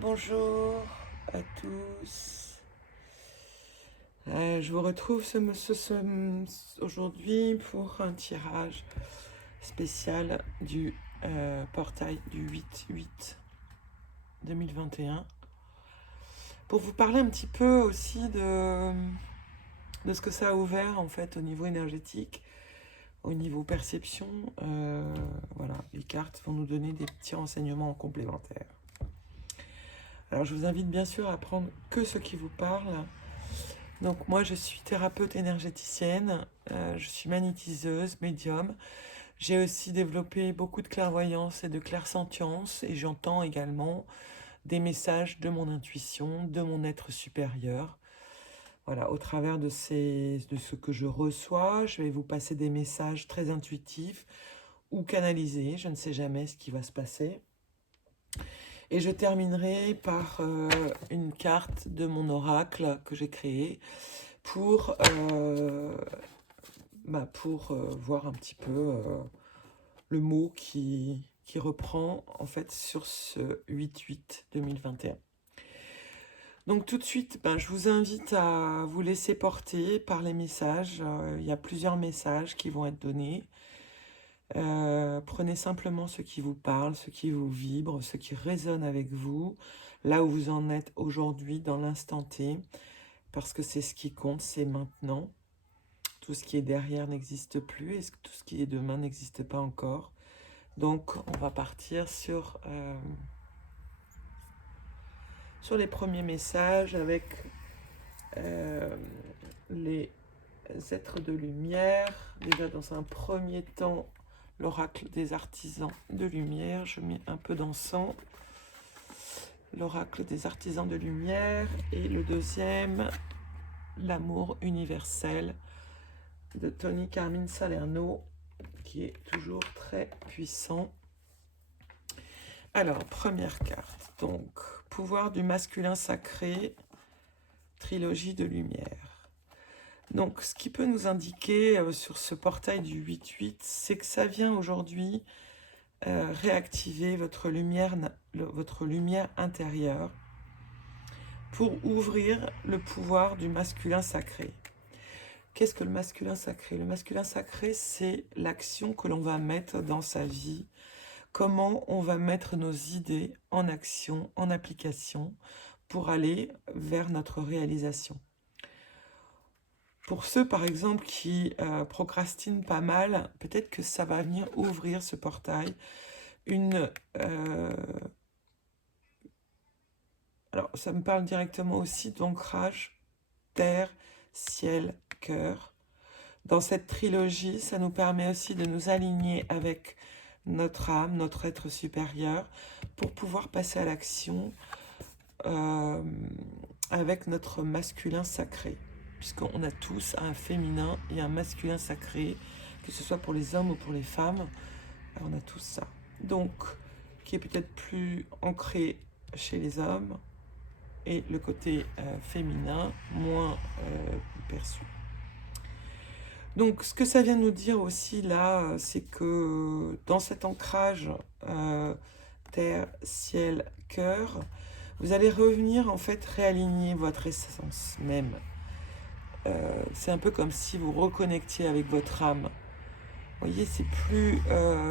Bonjour à tous. Je vous retrouve aujourd'hui pour un tirage spécial du portail du 8/8 2021. Pour vous parler un petit peu aussi de ce que ça a ouvert en fait au niveau énergétique, au niveau perception. Voilà, les cartes vont nous donner des petits renseignements complémentaires. Alors je vous invite bien sûr à prendre que ce qui vous parle. Donc moi je suis thérapeute énergéticienne, je suis magnétiseuse, médium. J'ai aussi développé beaucoup de clairvoyance et de clairsentience et j'entends également des messages de mon intuition, de mon être supérieur. Voilà, au travers de ce que je reçois, je vais vous passer des messages très intuitifs ou canalisés, je ne sais jamais ce qui va se passer. Et je terminerai par une carte de mon oracle que j'ai créé pour voir un petit peu le mot qui reprend en fait sur ce 8/8 2021. Donc tout de suite, je vous invite à vous laisser porter par les messages. Il y a plusieurs messages qui vont être donnés. Prenez simplement ce qui vous parle, ce qui vous vibre, ce qui résonne avec vous, là où vous en êtes aujourd'hui, dans l'instant T, parce que c'est ce qui compte, c'est maintenant. Tout ce qui est derrière n'existe plus et tout ce qui est demain n'existe pas encore. Donc on va partir sur les premiers messages avec les êtres de lumière. Déjà dans un premier temps, l'oracle des artisans de lumière. Je mets un peu d'encens. L'oracle des artisans de lumière. Et le deuxième, l'amour universel de Tony Carmine Salerno, qui est toujours très puissant. Alors, première carte. Donc, pouvoir du masculin sacré, trilogie de lumière. Donc, ce qui peut nous indiquer sur ce portail du 8/8, c'est que ça vient aujourd'hui réactiver votre lumière intérieure pour ouvrir le pouvoir du masculin sacré. Qu'est-ce que le masculin sacré? Le masculin sacré, c'est l'action que l'on va mettre dans sa vie, comment on va mettre nos idées en action, en application, pour aller vers notre réalisation. Pour ceux, par exemple, qui procrastinent pas mal, peut-être que ça va venir ouvrir ce portail. Alors, ça me parle directement aussi d'ancrage, terre, ciel, cœur. Dans cette trilogie, ça nous permet aussi de nous aligner avec notre âme, notre être supérieur, pour pouvoir passer à l'action avec notre masculin sacré. Puisqu'on a tous un féminin et un masculin sacré, que ce soit pour les hommes ou pour les femmes, on a tous ça. Donc, qui est peut-être plus ancré chez les hommes, et le côté féminin moins perçu. Donc, ce que ça vient nous dire aussi là, c'est que dans cet ancrage terre, ciel, cœur, vous allez revenir en fait réaligner votre essence même. C'est un peu comme si vous reconnectiez avec votre âme. Vous voyez, c'est plus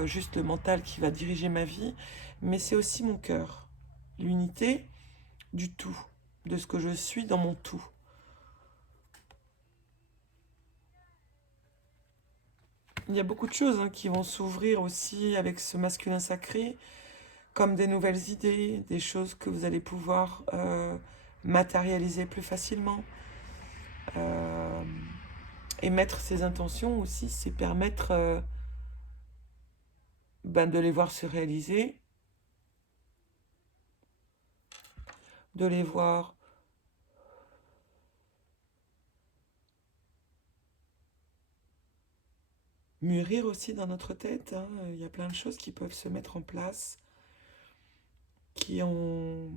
juste le mental qui va diriger ma vie, mais c'est aussi mon cœur. L'unité du tout, de ce que je suis dans mon tout. Il y a beaucoup de choses qui vont s'ouvrir aussi avec ce masculin sacré, comme des nouvelles idées, des choses que vous allez pouvoir matérialiser plus facilement. Et mettre ses intentions aussi, c'est permettre de les voir se réaliser, de les voir mûrir aussi dans notre tête. Il y a plein de choses qui peuvent se mettre en place, qui ont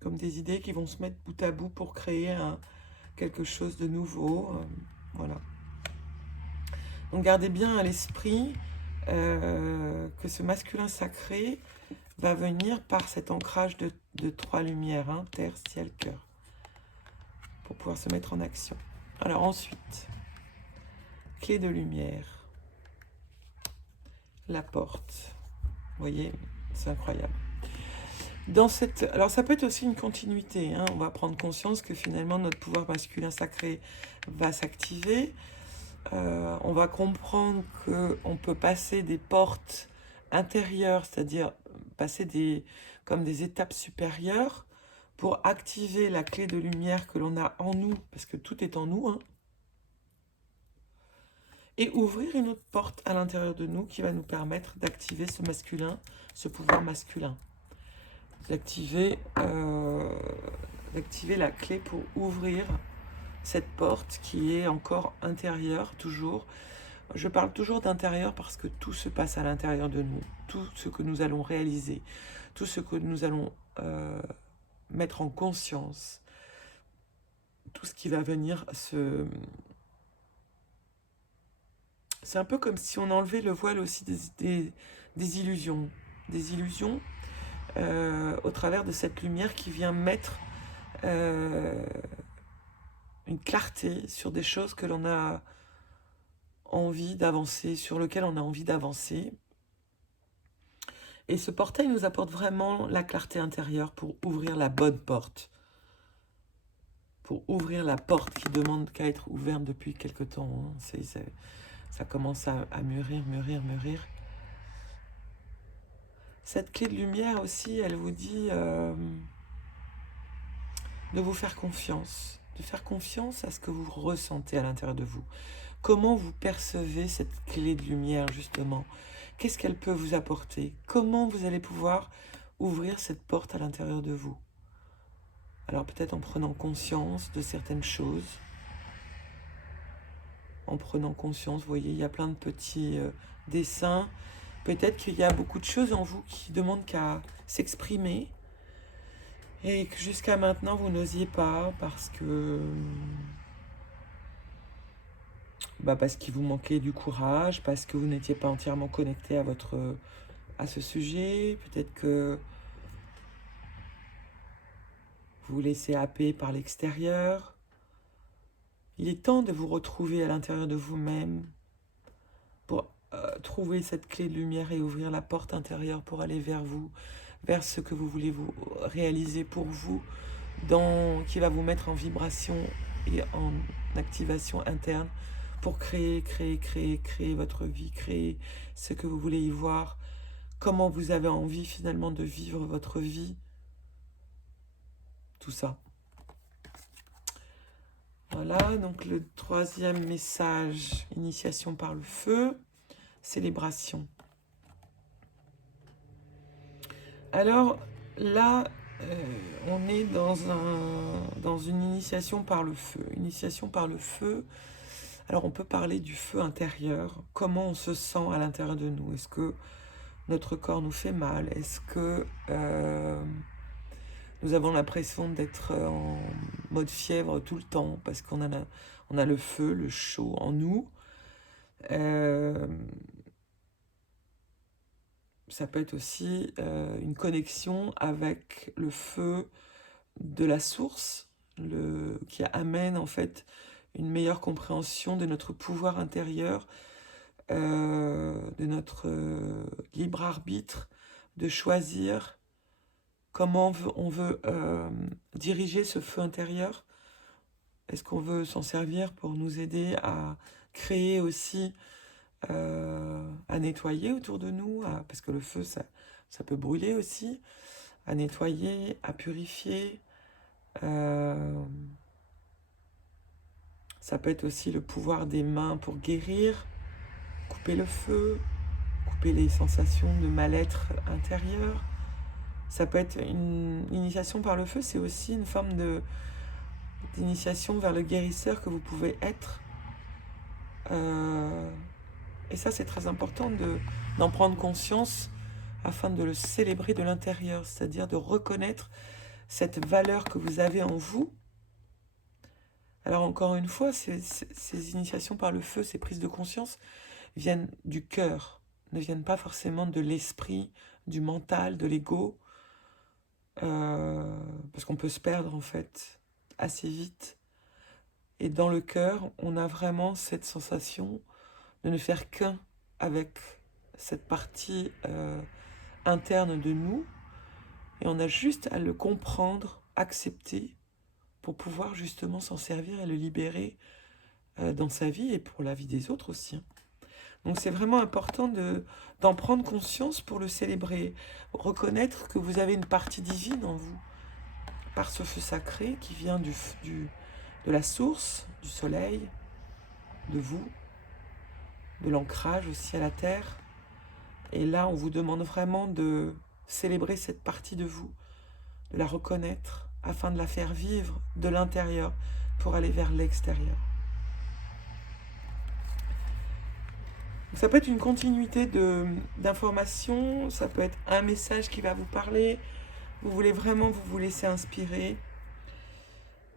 comme des idées qui vont se mettre bout à bout pour créer quelque chose de nouveau. Voilà. Donc gardez bien à l'esprit que ce masculin sacré va venir par cet ancrage de 3 lumières, hein, terre, ciel, cœur, pour pouvoir se mettre en action. Alors ensuite, clé de lumière, la porte. Vous voyez, c'est incroyable. Alors ça peut être aussi une continuité, hein. On va prendre conscience que finalement notre pouvoir masculin sacré va s'activer. On va comprendre qu'on peut passer des portes intérieures, c'est-à-dire passer comme des étapes supérieures pour activer la clé de lumière que l'on a en nous, parce que tout est en nous, hein, et ouvrir une autre porte à l'intérieur de nous qui va nous permettre d'activer ce masculin, ce pouvoir masculin. D'activer la clé pour ouvrir cette porte qui est encore intérieure, toujours. Je parle toujours d'intérieur parce que tout se passe à l'intérieur de nous. Tout ce que nous allons réaliser, tout ce que nous allons mettre en conscience, tout ce qui va venir se... C'est un peu comme si on enlevait le voile aussi des illusions. Des illusions au travers de cette lumière qui vient mettre une clarté sur des choses que l'on a envie d'avancer, sur lesquelles on a envie d'avancer. Et ce portail nous apporte vraiment la clarté intérieure pour ouvrir la bonne porte. Pour ouvrir la porte qui demande qu'à être ouverte depuis quelque temps. Hein. Ça commence à mûrir. Cette clé de lumière aussi, elle vous dit de vous faire confiance. De faire confiance à ce que vous ressentez à l'intérieur de vous. Comment vous percevez cette clé de lumière, justement? Qu'est-ce qu'elle peut vous apporter? Comment vous allez pouvoir ouvrir cette porte à l'intérieur de vous? Alors peut-être en prenant conscience de certaines choses. En prenant conscience, vous voyez, il y a plein de petits dessins. Peut-être qu'il y a beaucoup de choses en vous qui demandent qu'à s'exprimer. Et que jusqu'à maintenant, vous n'osiez pas parce qu'il vous manquait du courage, parce que vous n'étiez pas entièrement connecté à ce sujet. Peut-être que vous vous laissez happer par l'extérieur. Il est temps de vous retrouver à l'intérieur de vous-même pour trouver cette clé de lumière et ouvrir la porte intérieure pour aller vers vous, vers ce que vous voulez vous réaliser pour vous, qui va vous mettre en vibration et en activation interne pour créer votre vie, créer ce que vous voulez y voir, comment vous avez envie finalement de vivre votre vie, tout ça. Voilà, donc le troisième message, initiation par le feu, célébration. Alors là, on est dans une initiation par le feu. Initiation par le feu, alors on peut parler du feu intérieur, comment on se sent à l'intérieur de nous. Est-ce que notre corps nous fait mal? Est-ce que nous avons l'impression d'être en mode fièvre tout le temps parce qu'on a le feu, le chaud en nous? Ça peut être aussi une connexion avec le feu de la source, qui amène en fait une meilleure compréhension de notre pouvoir intérieur, de notre libre arbitre, de choisir comment on veut diriger ce feu intérieur. Est-ce qu'on veut s'en servir pour nous aider à créer aussi, à nettoyer autour de nous, parce que le feu, ça peut brûler aussi, à nettoyer, à purifier. Ça peut être aussi le pouvoir des mains pour guérir, couper le feu, couper les sensations de mal-être intérieur. Ça peut être une initiation par le feu, c'est aussi une forme d'initiation vers le guérisseur que vous pouvez être. Et ça, c'est très important d'en prendre conscience afin de le célébrer de l'intérieur, c'est-à-dire de reconnaître cette valeur que vous avez en vous. Alors encore une fois, ces initiations par le feu, ces prises de conscience viennent du cœur, ne viennent pas forcément de l'esprit, du mental, de l'ego, parce qu'on peut se perdre en fait assez vite. Et dans le cœur, on a vraiment cette sensation de ne faire qu'un avec cette partie interne de nous. Et on a juste à le comprendre, accepter, pour pouvoir justement s'en servir et le libérer dans sa vie et pour la vie des autres aussi, hein. Donc c'est vraiment important d'en prendre conscience pour le célébrer, reconnaître que vous avez une partie divine en vous, par ce feu sacré qui vient de la source, du soleil, de vous, de l'ancrage aussi à la terre. Et là, on vous demande vraiment de célébrer cette partie de vous, de la reconnaître, afin de la faire vivre de l'intérieur pour aller vers l'extérieur. Ça peut être une continuité d'informations, ça peut être un message qui va vous parler, vous voulez vraiment vous laisser inspirer.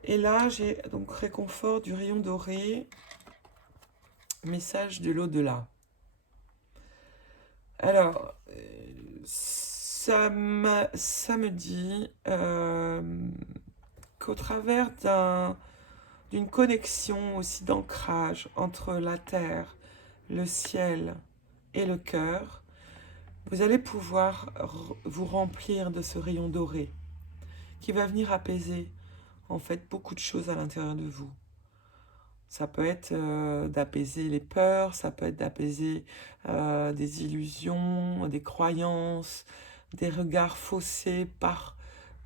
Et là, j'ai donc réconfort du rayon doré, message de l'au-delà. Alors, ça me dit qu'au travers d'une connexion aussi d'ancrage entre la terre, le ciel et le cœur, vous allez pouvoir vous remplir de ce rayon doré qui va venir apaiser en fait beaucoup de choses à l'intérieur de vous. Ça peut être d'apaiser les peurs, ça peut être d'apaiser des illusions, des croyances, des regards faussés par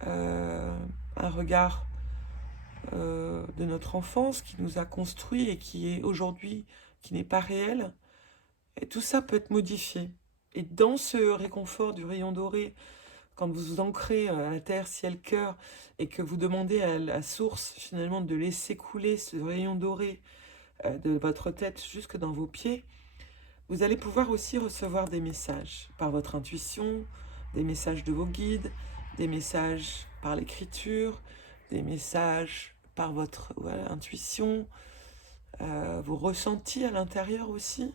un regard de notre enfance qui nous a construit et qui est aujourd'hui, qui n'est pas réel. Et tout ça peut être modifié. Et dans ce réconfort du rayon doré, quand vous vous ancrez à la terre, ciel, cœur, et que vous demandez à la source finalement de laisser couler ce rayon doré de votre tête jusque dans vos pieds, vous allez pouvoir aussi recevoir des messages par votre intuition, des messages de vos guides, des messages par l'écriture, des messages par votre intuition, vos ressentis à l'intérieur aussi.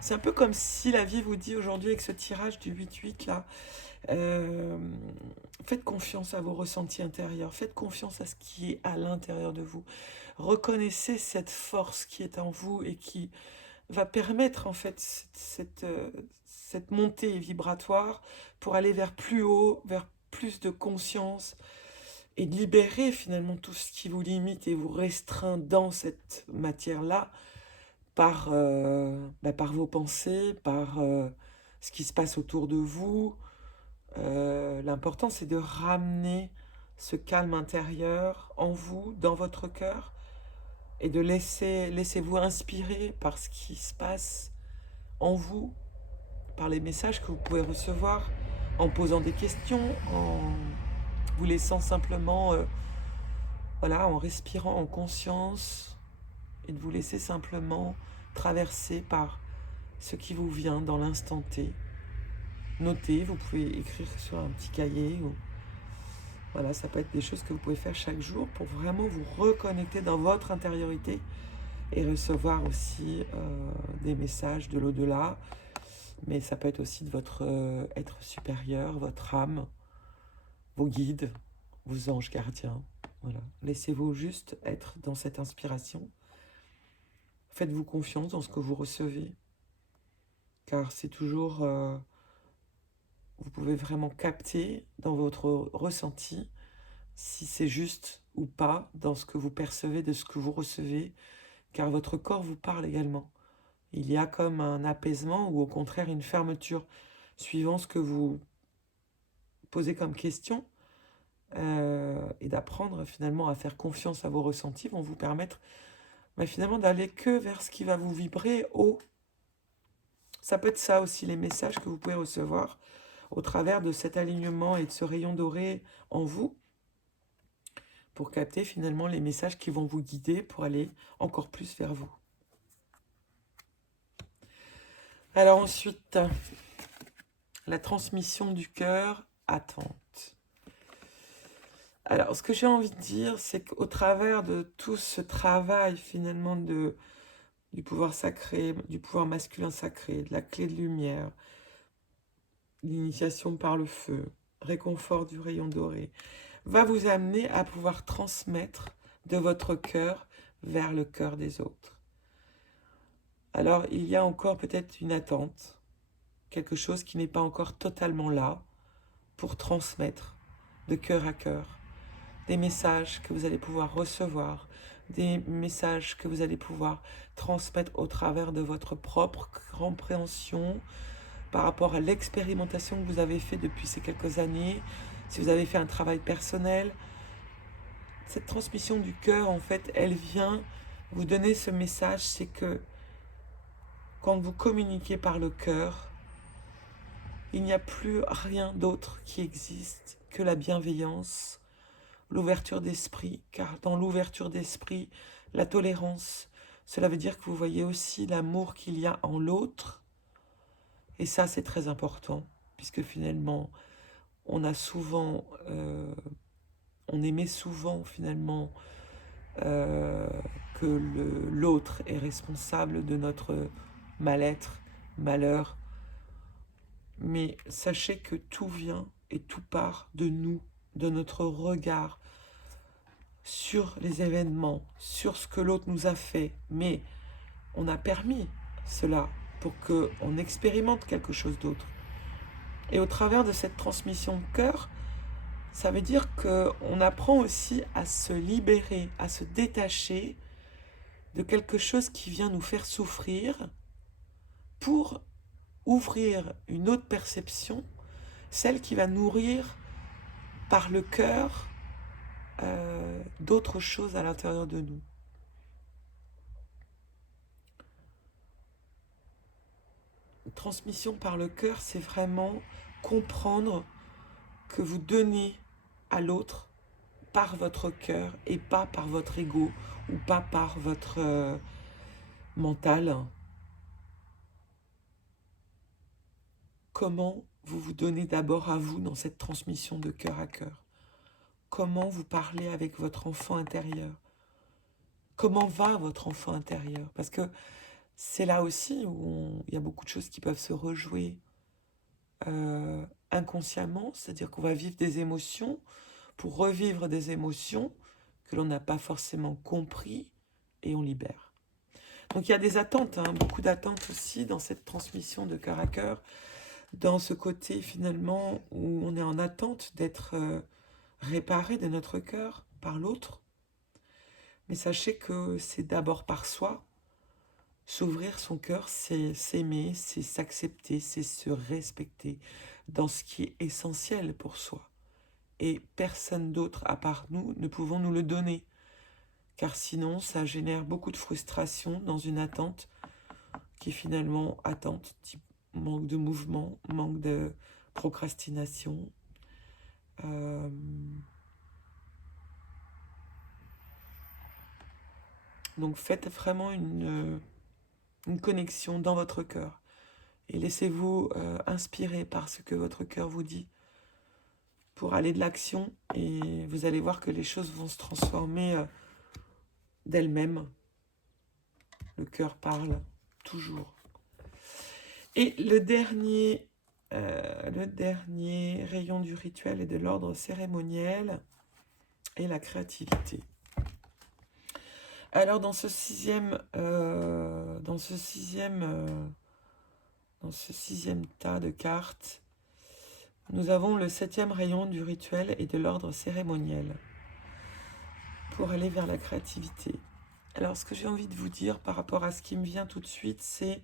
C'est un peu comme si la vie vous dit aujourd'hui avec ce tirage du 8-8 là, faites confiance à vos ressentis intérieurs, faites confiance à ce qui est à l'intérieur de vous. Reconnaissez cette force qui est en vous et qui va permettre en fait cette montée vibratoire pour aller vers plus haut, vers plus de conscience et de libérer finalement tout ce qui vous limite et vous restreint dans cette matière-là par vos pensées, par ce qui se passe autour de vous. L'important, c'est de ramener ce calme intérieur en vous, dans votre cœur, et de laissez-vous inspirer par ce qui se passe en vous, par les messages que vous pouvez recevoir, en posant des questions, en vous laissant simplement, en respirant en conscience, et de vous laisser simplement traverser par ce qui vous vient dans l'instant T. Notez, vous pouvez écrire sur un petit cahier. Voilà, ça peut être des choses que vous pouvez faire chaque jour pour vraiment vous reconnecter dans votre intériorité et recevoir aussi des messages de l'au-delà. Mais ça peut être aussi de votre être supérieur, votre âme, vos guides, vos anges gardiens. Voilà. Laissez-vous juste être dans cette inspiration. Faites-vous confiance dans ce que vous recevez. Car c'est toujours... vous pouvez vraiment capter dans votre ressenti si c'est juste ou pas dans ce que vous percevez de ce que vous recevez, car votre corps vous parle également. Il y a comme un apaisement ou au contraire une fermeture, suivant ce que vous posez comme question, et d'apprendre finalement à faire confiance à vos ressentis vont vous permettre finalement d'aller que vers ce qui va vous vibrer haut. Ça peut être ça aussi, les messages que vous pouvez recevoir au travers de cet alignement et de ce rayon doré en vous, pour capter finalement les messages qui vont vous guider pour aller encore plus vers vous. Alors ensuite, la transmission du cœur, attente. Alors ce que j'ai envie de dire, c'est qu'au travers de tout ce travail finalement de du pouvoir sacré, du pouvoir masculin sacré, de la clé de lumière, l'initiation par le feu, réconfort du rayon doré, va vous amener à pouvoir transmettre de votre cœur vers le cœur des autres. Alors, il y a encore peut-être une attente, quelque chose qui n'est pas encore totalement là pour transmettre de cœur à cœur des messages que vous allez pouvoir recevoir, des messages que vous allez pouvoir transmettre au travers de votre propre compréhension par rapport à l'expérimentation que vous avez fait depuis ces quelques années, si vous avez fait un travail personnel. Cette transmission du cœur, en fait, elle vient vous donner ce message, c'est que quand vous communiquez par le cœur, il n'y a plus rien d'autre qui existe que la bienveillance, l'ouverture d'esprit, car dans l'ouverture d'esprit, la tolérance, cela veut dire que vous voyez aussi l'amour qu'il y a en l'autre, et ça c'est très important, puisque finalement, on aimait souvent finalement que l'autre est responsable de notre mal-être, malheur, mais sachez que tout vient et tout part de nous, de notre regard sur les événements, sur ce que l'autre nous a fait, mais on a permis cela pour qu'on expérimente quelque chose d'autre. Et au travers de cette transmission de cœur, ça veut dire qu'on apprend aussi à se libérer, à se détacher de quelque chose qui vient nous faire souffrir pour ouvrir une autre perception, celle qui va nourrir par le cœur d'autres choses à l'intérieur de nous. Transmission par le cœur, c'est vraiment comprendre que vous donnez à l'autre par votre cœur et pas par votre ego ou pas par votre mental. Comment vous vous donnez d'abord à vous dans cette transmission de cœur à cœur? Comment vous parlez avec votre enfant intérieur? Comment va votre enfant intérieur? Parce que c'est là aussi où il y a beaucoup de choses qui peuvent se rejouer inconsciemment, c'est-à-dire qu'on va vivre des émotions pour revivre des émotions que l'on n'a pas forcément compris et on libère. Donc il y a des attentes, beaucoup d'attentes aussi dans cette transmission de cœur à cœur, dans ce côté finalement où on est en attente d'être réparé de notre cœur par l'autre. Mais sachez que c'est d'abord par soi. S'ouvrir son cœur, c'est s'aimer, c'est s'accepter, c'est se respecter dans ce qui est essentiel pour soi. Et personne d'autre à part nous ne pouvons nous le donner. Car sinon, ça génère beaucoup de frustration dans une attente qui est finalement attente, type manque de mouvement, manque de procrastination. Donc faites vraiment une connexion dans votre cœur et laissez-vous inspirer par ce que votre cœur vous dit pour aller de l'action et vous allez voir que les choses vont se transformer d'elles-mêmes. Le cœur parle toujours. Et le dernier rayon du rituel et de l'ordre cérémoniel est la créativité. Alors dans ce sixième tas de cartes, nous avons le 7e rayon du rituel et de l'ordre cérémoniel pour aller vers la créativité. Alors ce que j'ai envie de vous dire par rapport à ce qui me vient tout de suite, c'est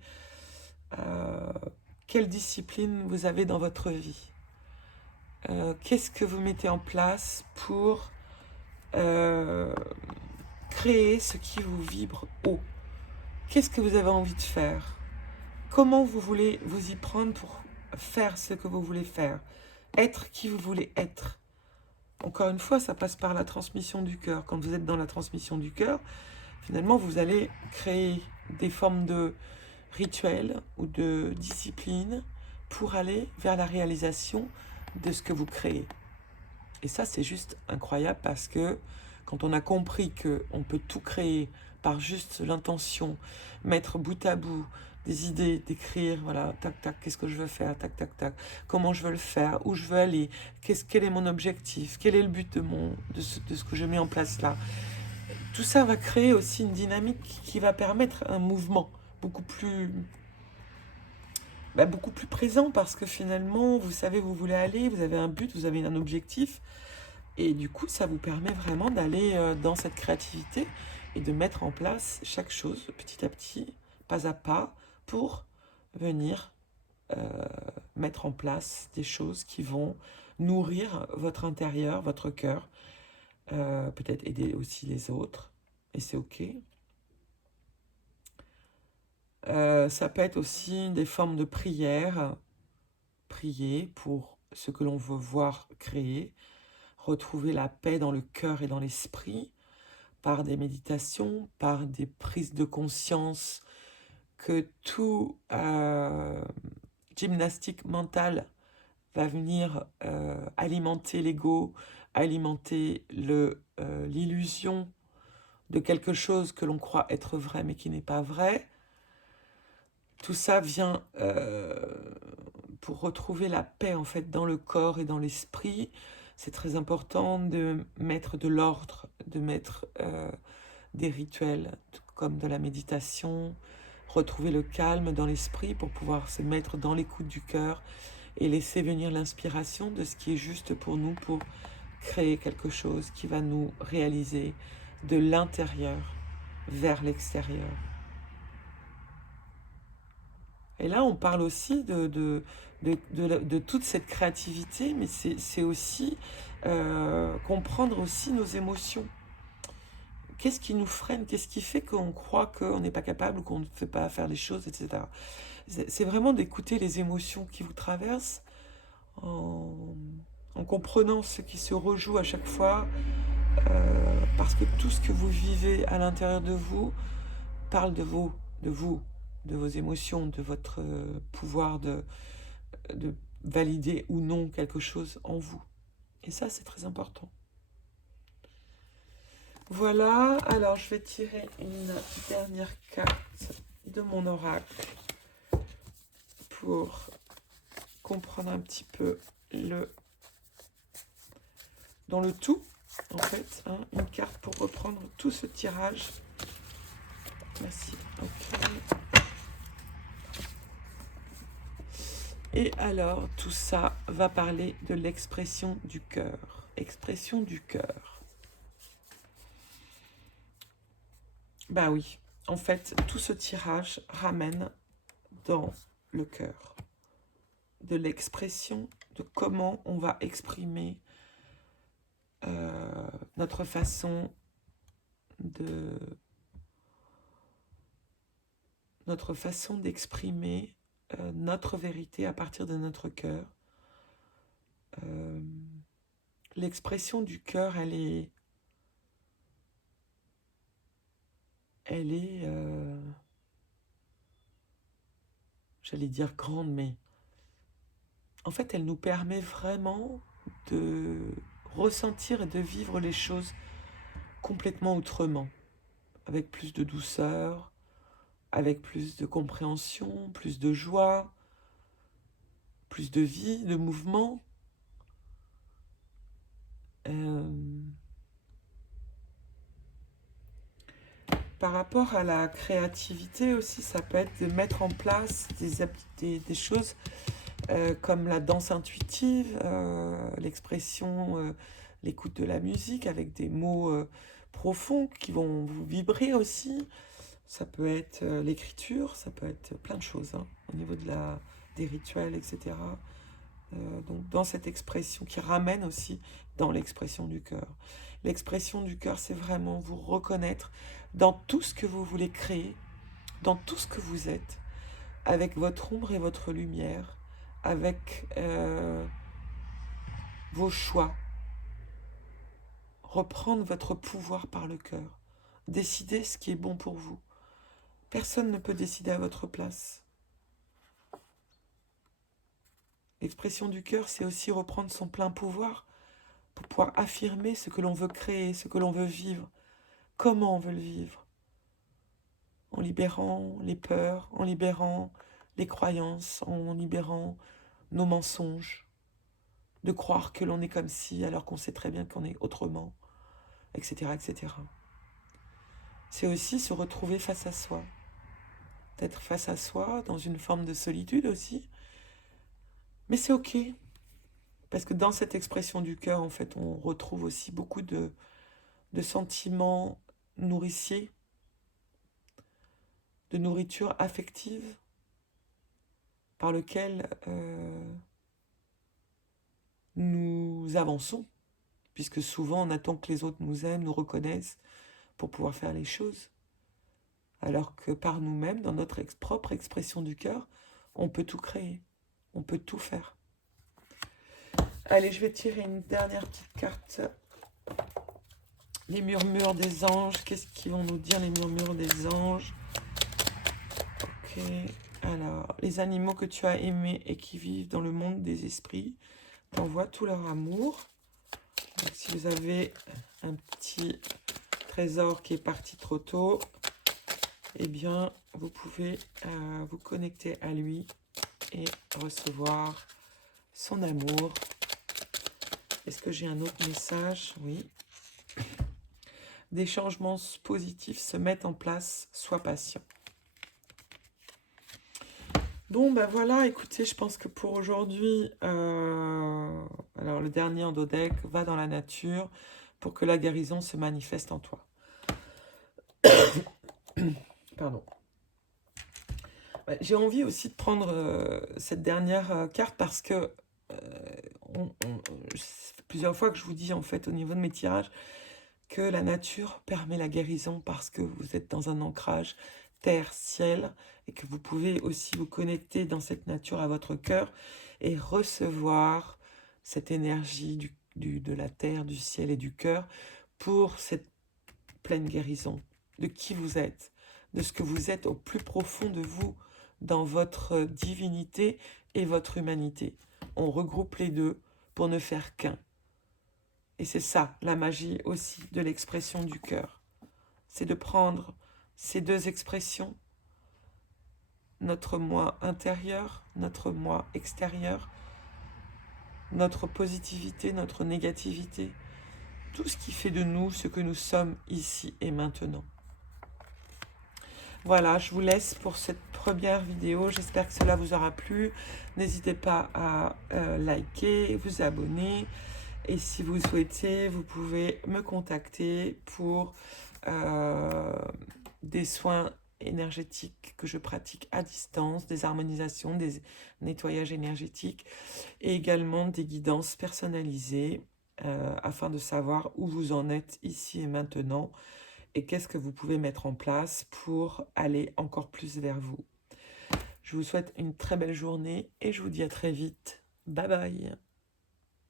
quelle discipline vous avez dans votre vie. Qu'est-ce que vous mettez en place pour créer ce qui vous vibre haut? Qu'est-ce que vous avez envie de faire? Comment vous voulez vous y prendre pour faire ce que vous voulez faire? Être qui vous voulez être? Encore une fois, ça passe par la transmission du cœur. Quand vous êtes dans la transmission du cœur, finalement, vous allez créer des formes de rituels ou de disciplines pour aller vers la réalisation de ce que vous créez. Et ça, c'est juste incroyable parce que quand on a compris qu'on peut tout créer par juste l'intention, mettre bout à bout des idées, d'écrire, voilà, tac, tac, qu'est-ce que je veux faire, tac, tac, tac, comment je veux le faire, où je veux aller, quel est mon objectif, quel est le but de ce que je mets en place là. Tout ça va créer aussi une dynamique qui va permettre un mouvement beaucoup plus, beaucoup plus présent, parce que finalement, vous savez où vous voulez aller, vous avez un but, vous avez un objectif, et du coup, ça vous permet vraiment d'aller dans cette créativité et de mettre en place chaque chose petit à petit, pas à pas, pour venir mettre en place des choses qui vont nourrir votre intérieur, votre cœur, peut-être aider aussi les autres, et c'est ok. Ça peut être aussi des formes de prière, prier pour ce que l'on veut voir créer, retrouver la paix dans le cœur et dans l'esprit, par des méditations, par des prises de conscience que tout gymnastique mentale va venir alimenter l'ego, alimenter l'illusion de quelque chose que l'on croit être vrai mais qui n'est pas vrai. Tout ça vient pour retrouver la paix en fait dans le corps et dans l'esprit. C'est très important de mettre de l'ordre, de mettre des rituels comme de la méditation, retrouver le calme dans l'esprit pour pouvoir se mettre dans l'écoute du cœur et laisser venir l'inspiration de ce qui est juste pour nous, pour créer quelque chose qui va nous réaliser de l'intérieur vers l'extérieur. Et là, on parle aussi de toute cette créativité, mais c'est aussi comprendre aussi nos émotions. Qu'est-ce qui nous freine? Qu'est-ce qui fait qu'on croit qu'on n'est pas capable ou qu'on ne fait pas faire les choses, etc. C'est vraiment d'écouter les émotions qui vous traversent en, en comprenant ce qui se rejoue à chaque fois, parce que tout ce que vous vivez à l'intérieur de vous parle de vous, de vos émotions, de votre pouvoir de valider ou non quelque chose en vous. Et ça, c'est très important. Voilà, alors je vais tirer une dernière carte de mon oracle pour comprendre un petit peu dans le tout, en fait, hein, une carte pour reprendre tout ce tirage. Merci. Ok. Et alors, tout ça va parler de l'expression du cœur. Expression du cœur. Bah oui, en fait, tout ce tirage ramène dans le cœur. De l'expression, de comment on va exprimer notre façon d'exprimer notre vérité à partir de notre cœur. L'expression du cœur, elle est j'allais dire grande, mais en fait, elle nous permet vraiment de ressentir et de vivre les choses complètement autrement, avec plus de douceur, avec plus de compréhension, plus de joie, plus de vie, de mouvement. Par rapport à la créativité aussi, ça peut être de mettre en place des choses comme la danse intuitive, l'expression, l'écoute de la musique avec des mots profonds qui vont vous vibrer aussi. Ça peut être l'écriture, ça peut être plein de choses hein, au niveau des rituels, etc. Donc dans cette expression qui ramène aussi dans l'expression du cœur. L'expression du cœur, c'est vraiment vous reconnaître dans tout ce que vous voulez créer, dans tout ce que vous êtes, avec votre ombre et votre lumière, avec vos choix. Reprendre votre pouvoir par le cœur. Décider ce qui est bon pour vous. Personne ne peut décider à votre place. L'expression du cœur, c'est aussi reprendre son plein pouvoir pour pouvoir affirmer ce que l'on veut créer, ce que l'on veut vivre, comment on veut le vivre, en libérant les peurs, en libérant les croyances, en libérant nos mensonges, de croire que l'on est comme ci alors qu'on sait très bien qu'on est autrement, etc., etc. C'est aussi se retrouver face à soi, d'être face à soi dans une forme de solitude aussi, mais c'est ok, parce que dans cette expression du cœur, en fait, on retrouve aussi beaucoup de sentiments nourriciers, de nourriture affective, par lequel nous avançons, puisque souvent on attend que les autres nous aiment, nous reconnaissent pour pouvoir faire les choses, alors que par nous-mêmes, dans notre propre expression du cœur, on peut tout créer, on peut tout faire. Allez, je vais tirer une dernière petite carte. Les murmures des anges, qu'est-ce qu'ils vont nous dire les murmures des anges? Ok, alors, les animaux que tu as aimés et qui vivent dans le monde des esprits t'envoient tout leur amour. Donc, si vous avez un petit trésor qui est parti trop tôt, eh bien, vous pouvez vous connecter à lui et recevoir son amour. Est-ce que j'ai un autre message? Oui. Des changements positifs se mettent en place, sois patient. Bon, ben voilà, écoutez, je pense que pour aujourd'hui, alors le dernier endodec, va dans la nature pour que la guérison se manifeste en toi. Pardon. J'ai envie aussi de prendre cette dernière carte parce que plusieurs fois que je vous dis en fait au niveau de mes tirages que la nature permet la guérison parce que vous êtes dans un ancrage terre-ciel et que vous pouvez aussi vous connecter dans cette nature à votre cœur et recevoir cette énergie de la terre, du ciel et du cœur pour cette pleine guérison de qui vous êtes, de ce que vous êtes au plus profond de vous, dans votre divinité et votre humanité. On regroupe les deux pour ne faire qu'un. Et c'est ça, la magie aussi de l'expression du cœur. C'est de prendre ces deux expressions, notre moi intérieur, notre moi extérieur, notre positivité, notre négativité, tout ce qui fait de nous ce que nous sommes ici et maintenant. Voilà, je vous laisse pour cette première vidéo. J'espère que cela vous aura plu. N'hésitez pas à liker, vous abonner. Et si vous souhaitez, vous pouvez me contacter pour des soins énergétiques que je pratique à distance, des harmonisations, des nettoyages énergétiques et également des guidances personnalisées afin de savoir où vous en êtes ici et maintenant et qu'est-ce que vous pouvez mettre en place pour aller encore plus vers vous. Je vous souhaite une très belle journée et je vous dis à très vite. Bye bye.